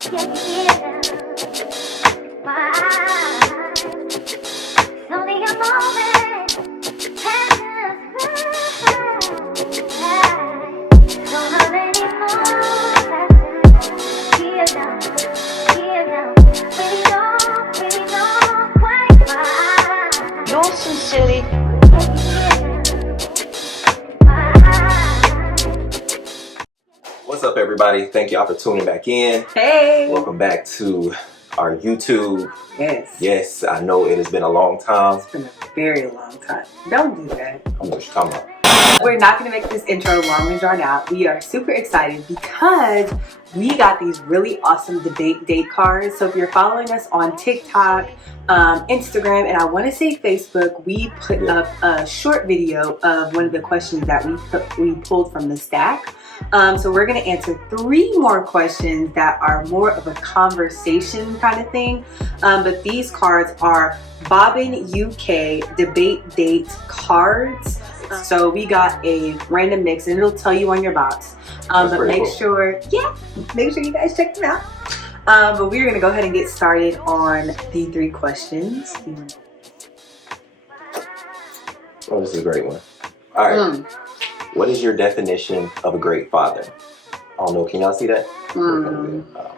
You're so silly. What's up, everybody? Thank y'all for tuning back in. Hey! Welcome back to our YouTube. Yes. Yes, I know it has been a long time. It's been a very long time. Don't do that. I know what you're talking about. We're not going to make this intro long and drawn out. We are super excited because we got these really awesome debate date cards. So if you're following us on TikTok, Instagram, and I want to say Facebook, we put up a short video of one of the questions that we pulled from the stack. So we're going to answer 3 more questions that are more of a conversation kind of thing. But these cards are Bobbin UK debate date cards. So we got a random mix and it'll tell you on your box. But make sure you guys check them out. But we're going to go ahead and get started on the 3 questions. Oh, this is a great one. All right. What is your definition of a great father? I don't know. Can y'all see that? I don't know.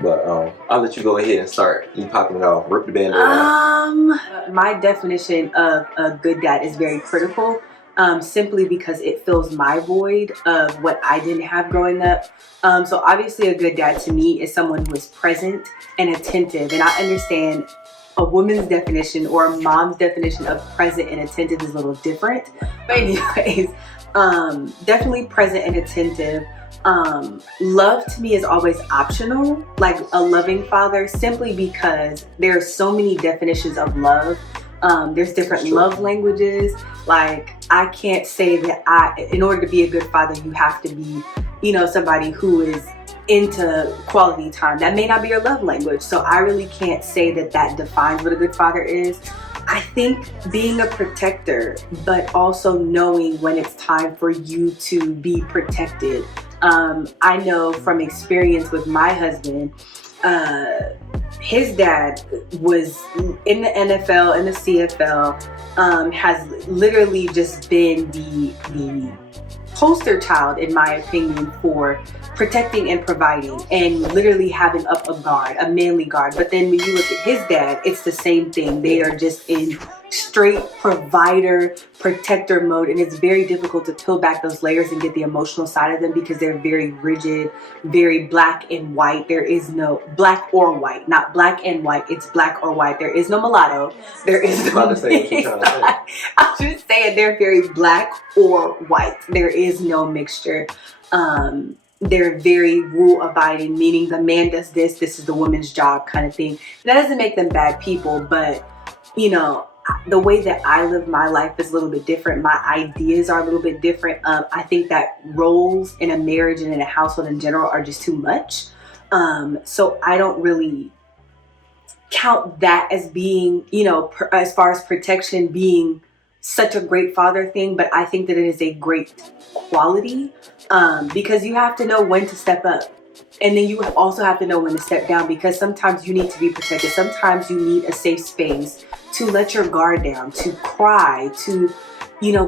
But I'll let you go ahead and start. You popping it off. Rip the band-aid off. My definition of a good dad is very critical. Simply because it fills my void of what I didn't have growing up. So obviously a good dad to me is someone who is present and attentive. And I understand a woman's definition or a mom's definition of present and attentive is a little different. But anyways, definitely present and attentive. Love to me is always optional, like a loving father, simply because there are so many definitions of love. There's different love languages. Like, I can't say that in order to be a good father, you have to be, somebody who is into quality time. That may not be your love language. So I really can't say that defines what a good father is. I think being a protector, but also knowing when it's time for you to be protected. I know from experience with my husband, his dad was in the NFL and the CFL, has literally just been the poster child, in my opinion, for protecting and providing and literally having up a guard, a manly guard. But then when you look at his dad, it's the same thing. They are just in straight provider, protector mode, and it's very difficult to peel back those layers and get the emotional side of them because they're very rigid, very black and white. There is no black or white, not black and white. It's black or white. There is no mulatto. There is no. I'm just saying they're very black or white. There is no mixture. They're very rule abiding, meaning the man does this, this is the woman's job kind of thing. That doesn't make them bad people, but the way that I live my life is a little bit different. My ideas are a little bit different. I think that roles in a marriage and in a household in general are just too much. So I don't really count that as being, as far as protection being such a great father thing, but I think that it is a great quality because you have to know when to step up. And then you also have to know when to step down because sometimes you need to be protected. Sometimes you need a safe space to let your guard down, to cry, to,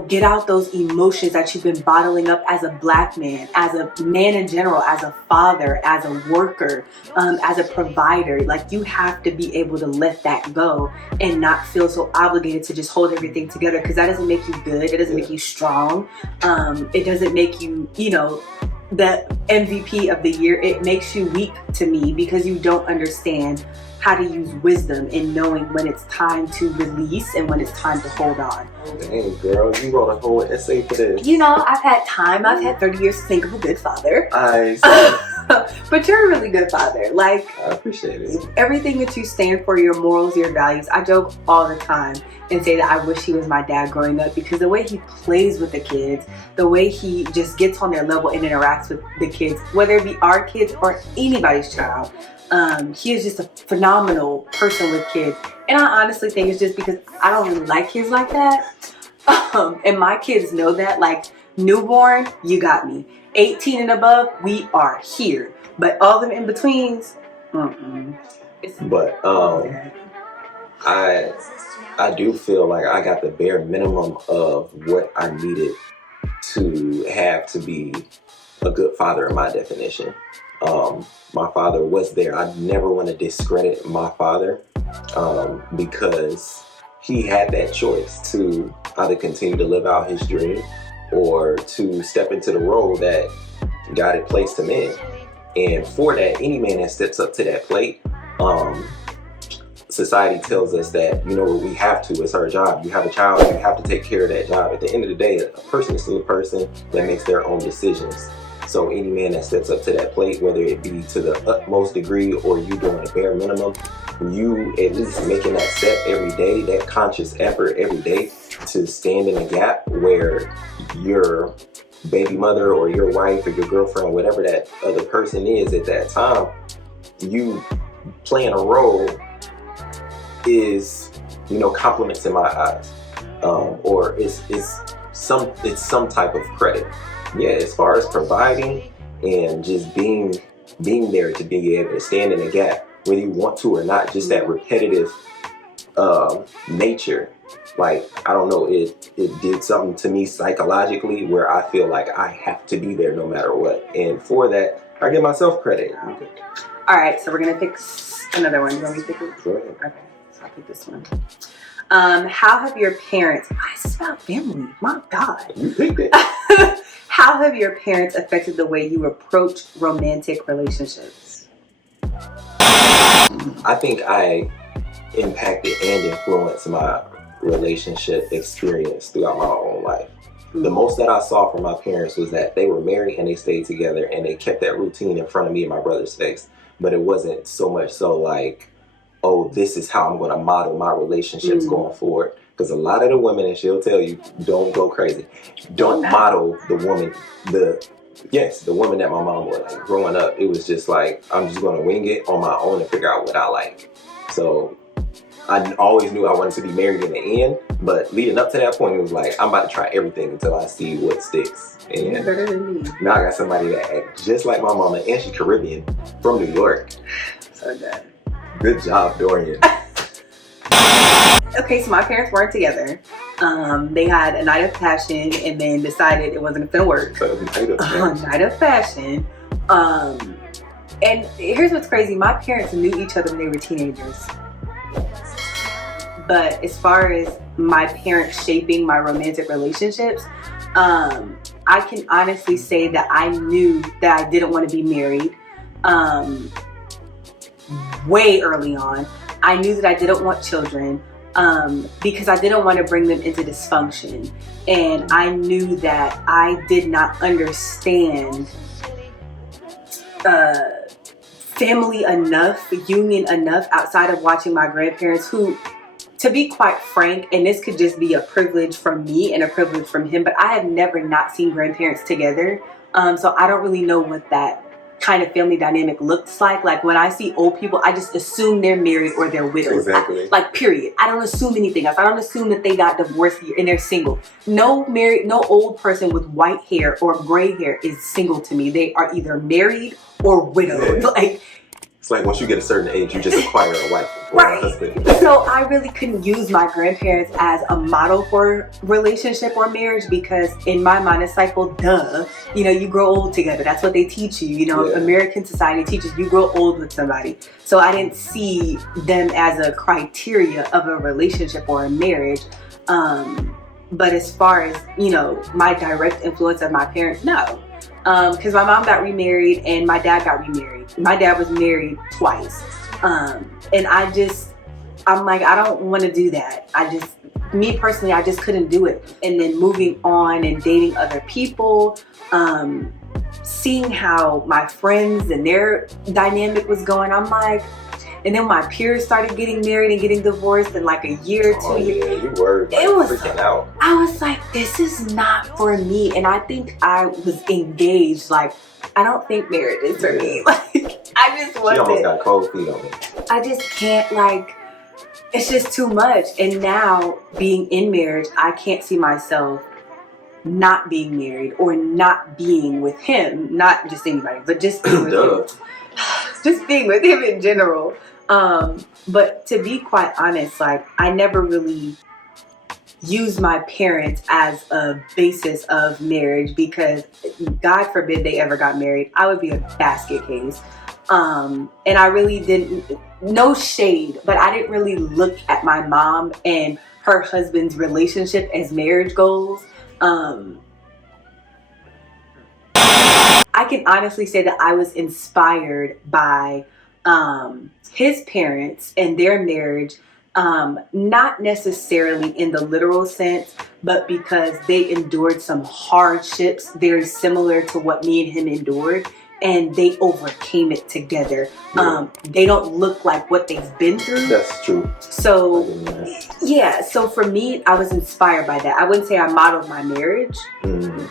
get out those emotions that you've been bottling up as a black man, as a man in general, as a father, as a worker, as a provider. Like, you have to be able to let that go and not feel so obligated to just hold everything together because that doesn't make you good. It doesn't make you strong. It doesn't make you, the MVP of the year. It makes you weak to me because you don't understand how to use wisdom in knowing when it's time to release and when it's time to hold on. Dang, girl, you wrote a whole essay for this. I've had time. I've had 30 years to think of a good father. But you're a really good father. Like, I appreciate it. Everything that you stand for, your morals, your values. I joke all the time and say that I wish he was my dad growing up because the way he plays with the kids, the way he just gets on their level and interacts with the kids, whether it be our kids or anybody's child, he is just a phenomenal person with kids. And I honestly think it's just because I don't really like kids like that. And my kids know that. Like, Newborn, you got me. 18 and above, we are here. But all them in betweens, But I do feel like I got the bare minimum of what I needed to have to be a good father in my definition. My father was there. I never want to discredit my father because he had that choice to either continue to live out his dream or to step into the role that God had placed him in. And for that, any man that steps up to that plate, society tells us that, you know, we have to, it's our job. You have a child, you have to take care of that job. At the end of the day, a person is still a person that makes their own decisions. So any man that steps up to that plate, whether it be to the utmost degree or you doing a bare minimum, you at least making that step every day, that conscious effort every day to stand in a gap where your baby mother or your wife or your girlfriend, whatever that other person is at that time, you playing a role is, you know, compliments in my eyes, or it's some type of credit. Yeah, as far as providing and just being there to be able to stand in a gap, whether you want to or not, just that repetitive nature. Like, I don't know, it did something to me psychologically where I feel like I have to be there no matter what. And for that, I give myself credit. All right, so we're gonna pick another one. You want me to pick it? Sure. Okay, so I'll pick this one. How have your parents, why is this about family? My God. You picked it. How have your parents affected the way you approach romantic relationships? I think I impacted and influenced my relationship experience throughout my own life. The most that I saw from my parents was that they were married and they stayed together and they kept that routine in front of me and my brother's face. But it wasn't so much so like, oh, this is how I'm going to model my relationships going forward. Because a lot of the women, and she'll tell you, don't go crazy. Don't model the woman, the woman that my mom was. Like, growing up, it was just like, I'm just going to wing it on my own and figure out what I like. So I always knew I wanted to be married in the end, but leading up to that point, it was like, I'm about to try everything until I see what sticks. And better than me. Now I got somebody that acts just like my mama, and she's Caribbean, from New York. So good. Good job, Dorian. Okay, so my parents weren't together. They had a night of passion and then decided it wasn't gonna work. Night of passion. And here's what's crazy. My parents knew each other when they were teenagers. But as far as my parents shaping my romantic relationships, I can honestly say that I knew that I didn't want to be married way early on. I knew that I didn't want children because I didn't want to bring them into dysfunction. And I knew that I did not understand family enough, union enough outside of watching my grandparents who, to be quite frank, and this could just be a privilege from me and a privilege from him, but I have never not seen grandparents together. So I don't really know what that kind of family dynamic looks like. Like when I see old people, I just assume they're married or they're widows. Exactly. Like period. I don't assume anything else. I don't assume that they got divorced and they're single. No old person with white hair or gray hair is single to me. They are either married or widowed. Yeah. Like, it's like once you get a certain age, you just acquire a wife or right. a husband. So I really couldn't use my grandparents as a model for relationship or marriage because in my mind it's like, well, duh, you know, you grow old together. That's what they teach you. You know, American society teaches you grow old with somebody. So I didn't see them as a criteria of a relationship or a marriage. But as far as, you know, my direct influence of my parents, no. Because my mom got remarried and my dad got remarried. My dad was married twice. And I'm like, I don't want to do that. Me personally, I just couldn't do it. And then moving on and dating other people, seeing how my friends and their dynamic was going, I'm like, and then my peers started getting married and getting divorced in like a year or 2 years. Yeah, you were like, it was freaking out. I was like, this is not for me. And I think I was engaged. Like, I don't think marriage is for me. Like, I just wasn't. She almost got cold feet on me. I just can't, like, it's just too much. And now being in marriage, I can't see myself not being married or not being with him, not just anybody, but just being with him. Just being with him in general. But to be quite honest, like, I never really used my parents as a basis of marriage, because God forbid they ever got married, I would be a basket case. And I really didn't, no shade, but I didn't really look at my mom and her husband's relationship as marriage goals. I can honestly say that I was inspired by his parents and their marriage, not necessarily in the literal sense, but because they endured some hardships very similar to what me and him endured, and they overcame it together. Yeah. They don't look like what they've been through. That's true. So yeah, so for me, I was inspired by that. I wouldn't say I modeled my marriage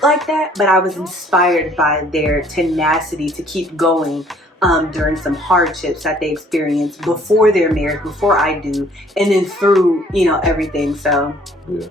like that, but I was inspired by their tenacity to keep going during some hardships that they experienced before their marriage, before I do, and then through, you know, everything. So yeah.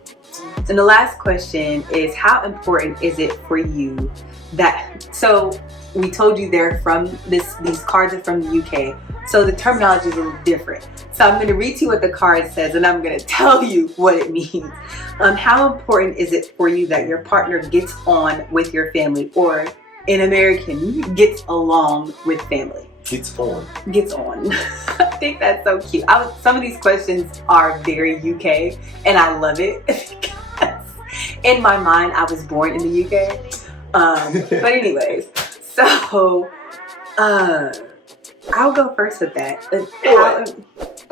And the last question is, how important is it for you that, so we told you they're from these cards are from the UK, so the terminology is a little different. So I'm going to read to you what the card says, and I'm going to tell you what it means. How important is it for you that your partner gets on with your family, or in American, gets along with family? Gets on. Gets on. I think that's so cute. Some of these questions are very UK, and I love it. In my mind, I was born in the UK. But anyways, so I'll go first with that.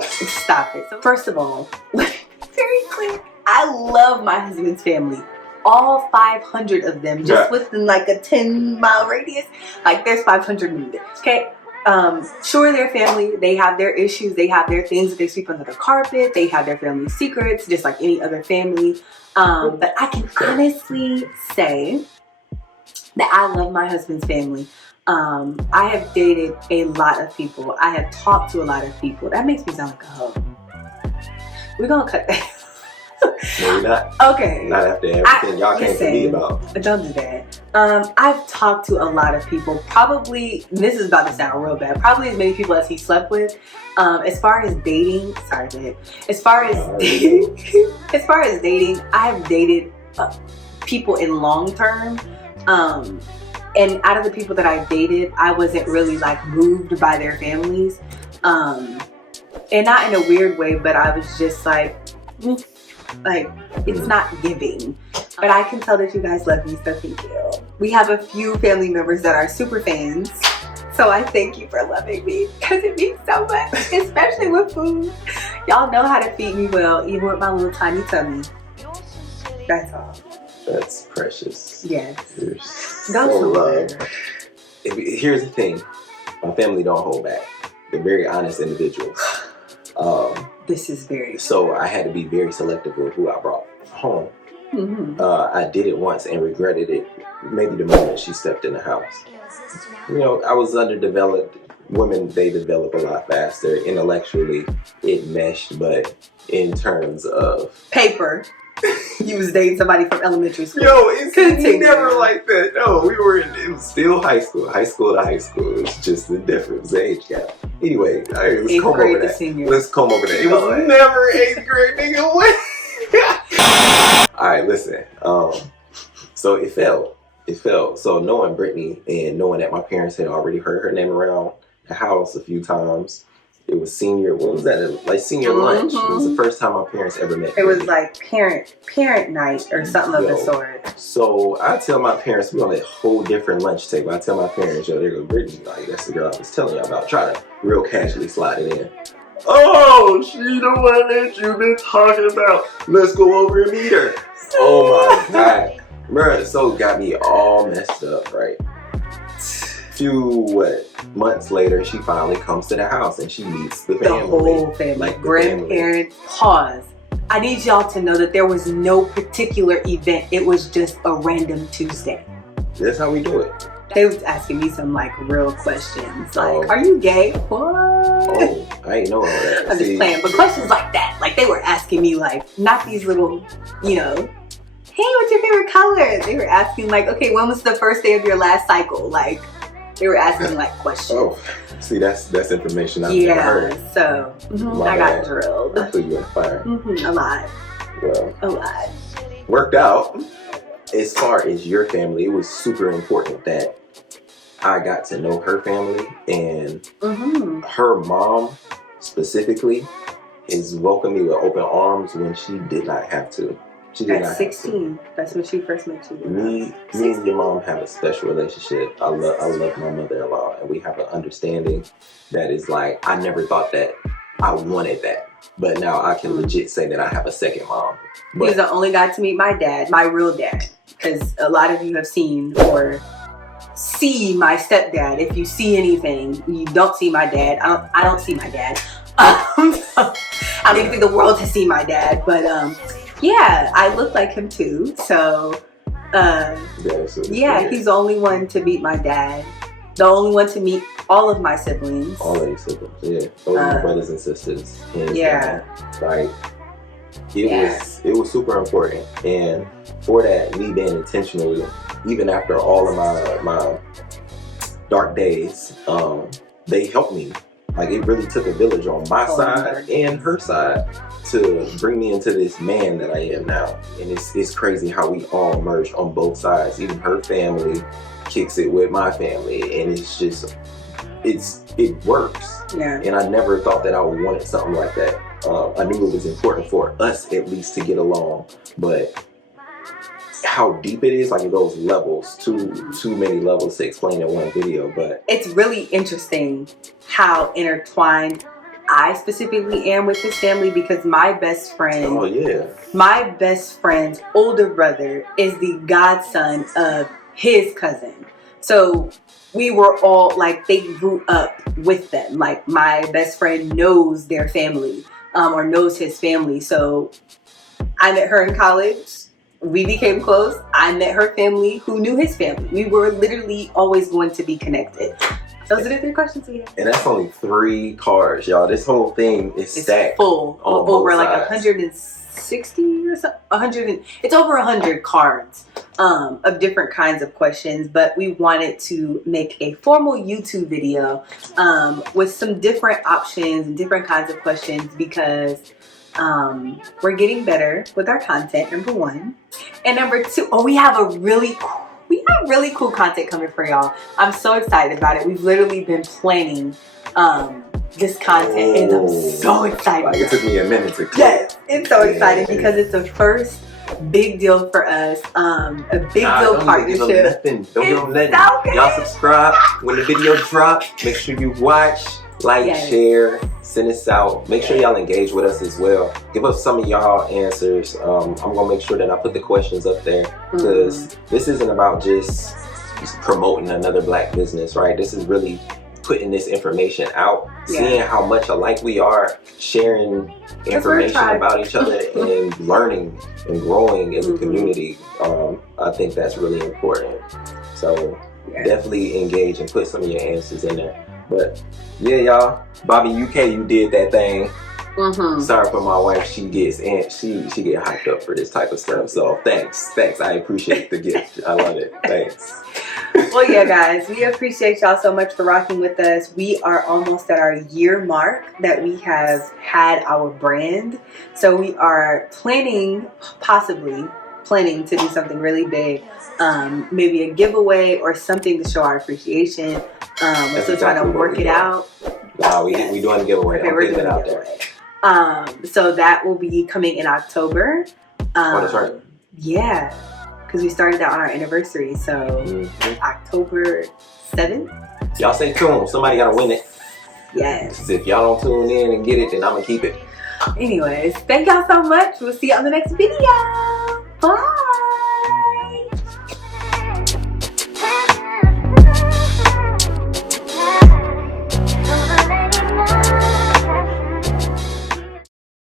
Stop it. So first of all, very clear, I love my husband's family. All 500 of them, just within like a 10-mile radius. Like, there's 500 of them. Okay. Sure, their family, they have their issues, they have their things that they sweep under the carpet, they have their family secrets, just like any other family. But I can honestly say that I love my husband's family. I have dated a lot of people. I have talked to a lot of people. That makes me sound like a hoe. We're gonna cut that. Maybe not. Okay. Not after everything y'all came to me about. Don't do that. I've talked to a lot of people. Probably, this is about to sound real bad, probably as many people as he slept with. As far as dating, sorry, babe. As far as dating, I have dated people in long term. And out of the people that I dated, I wasn't really like moved by their families. And not in a weird way, but I was just like it's not giving. But I can tell that you guys love me, so thank you. We have a few family members that are super fans, so I thank you for loving me, because it means so much, especially with food. Y'all know how to feed me well, even with my little tiny tummy. That's all. That's precious. Yes. You're Go so somewhere. loved. Here's the thing. My family don't hold back. They're very honest individuals. This is very... So I had to be very selective with who I brought home. Mm-hmm. I did it once and regretted it maybe the moment she stepped in the house. You know, I was underdeveloped. Women, they develop a lot faster. Intellectually, it meshed, but in terms of... paper. You was dating somebody from elementary school. Yo, it's never like that. No, it was still high school. High school to high school. It was just the difference, the age gap. Anyway, all right, let's comb over that. Let's comb over that. It was never 8th grade, nigga. Alright, listen. So it felt. So knowing Britnee and knowing that my parents had already heard her name around the house a few times. It was senior, what was that? Like senior lunch. It was the first time my parents ever met. It was like parent night or something of the sort. So I tell my parents, we on a whole different lunch table. I tell my parents, yo, there go Britnee. Like, that's the girl I was telling you about. Try to real casually slide it in. Oh, she the one that you've been talking about. Let's go over and meet her. Oh my God. Bruh, so got me all messed up, right? Few months later, she finally comes to the house and she meets the family. The whole family. Like grandparents. Pause. I need y'all to know that there was no particular event. It was just a random Tuesday. That's how we do it. They was asking me some like real questions. Like, are you gay? What? Oh, I ain't know all that. I'm just playing. But questions like that. Like, they were asking me like, not these little, you know, hey, what's your favorite color? They were asking like, okay, when was the first day of your last cycle? Like, they were asking like questions. Oh, see, that's information I've never heard. So I got drilled. I put you in the fire. A lot. Well, a lot. Worked out. As far as your family, it was super important that I got to know her family, and her mom specifically is welcomed me with open arms when she did not have to. She did not 16. That's when she first met you. Me and your mom have a special relationship. I love my mother-in-law, and we have an understanding that is like, I never thought that I wanted that, but now I can legit say that I have a second mom. But he's the only guy to meet my dad, my real dad, because a lot of you have seen or see my stepdad. If you see anything, you don't see my dad. I don't see my dad. I don't even think the world has seen my dad, but yeah, I look like him too. So yeah, he's the only one to meet my dad. The only one to meet all of my siblings. All of your siblings, yeah. All of my brothers and sisters. And like, it was super important. And for that, me being intentional, even after all of my dark days, they helped me. Like, it really took a village on my side and her side to bring me into this man that I am now. And it's crazy how we all merged on both sides. Even her family kicks it with my family, and it's just, it works. Yeah. And I never thought that I wanted something like that. I knew it was important for us at least to get along, but how deep it is, like, it goes levels, too many levels to explain in one video. But it's really interesting how intertwined I specifically am with his family, because my best friend, my best friend's older brother is the godson of his cousin. So we were all like, they grew up with them. Like, my best friend knows their family, or knows his family. So I met her in college. We became close. I met her family who knew his family. We were literally always going to be connected. Those are the 3 questions we have. And that's only 3 cards, y'all. This whole thing is stacked. Full. Over like 160 or something. It's over 100 cards of different kinds of questions. But we wanted to make a formal YouTube video with some different options and different kinds of questions, because we're getting better with our content, number 1. And number 2, we have really cool content coming for y'all. I'm so excited about it. We've literally been planning this content, and I'm so excited. Like, it took me a minute to click. Yes, it's so exciting because it's the first big deal for us. A big deal partnership. Don't give them nothing. Y'all subscribe when the video drops. Make sure you watch, like, share, send us out. Make sure y'all engage with us as well. Give us some of y'all answers. I'm gonna make sure that I put the questions up there, because this isn't about just promoting another black business, right? This is really putting this information out, seeing how much alike we are, sharing information about each other, and learning and growing as a community. I think that's really important. So definitely engage and put some of your answers in there. But yeah, y'all, Bobby UK, you did that thing. Sorry for my wife, she get hyped up for this type of stuff. So thanks. I appreciate the gift. I love it. Thanks. Well, yeah, guys, we appreciate y'all so much for rocking with us. We are almost at our year mark that we have had our brand. So we are possibly planning to do something really big. Maybe a giveaway or something to show our appreciation. We're still trying to work it out. No, we doing a giveaway. Okay, we're doing it out there. So that will be coming in October. That's right. Yeah, because we started that on our anniversary. So October 7th. Y'all stay tuned. Somebody gotta win it. Yes. If y'all don't tune in and get it, then I'm gonna keep it. Anyways, thank y'all so much. We'll see you on the next video. Bye.